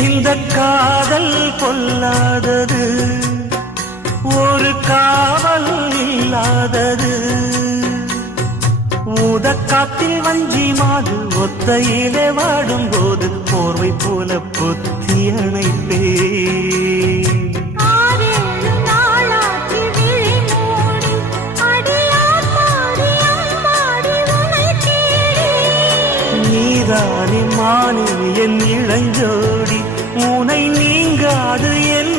இந்த காதல் பொல்லாதது, ஒரு காவல் இல்லாதது. ஊதக்காத்தில் வஞ்சி மாது ஒத்தையிலே வாடும் போது போர்வை போல பொத்தி அணைப்பே. நீதானே மானே என் இளஞ்சோடி, உனை நீங்காது என்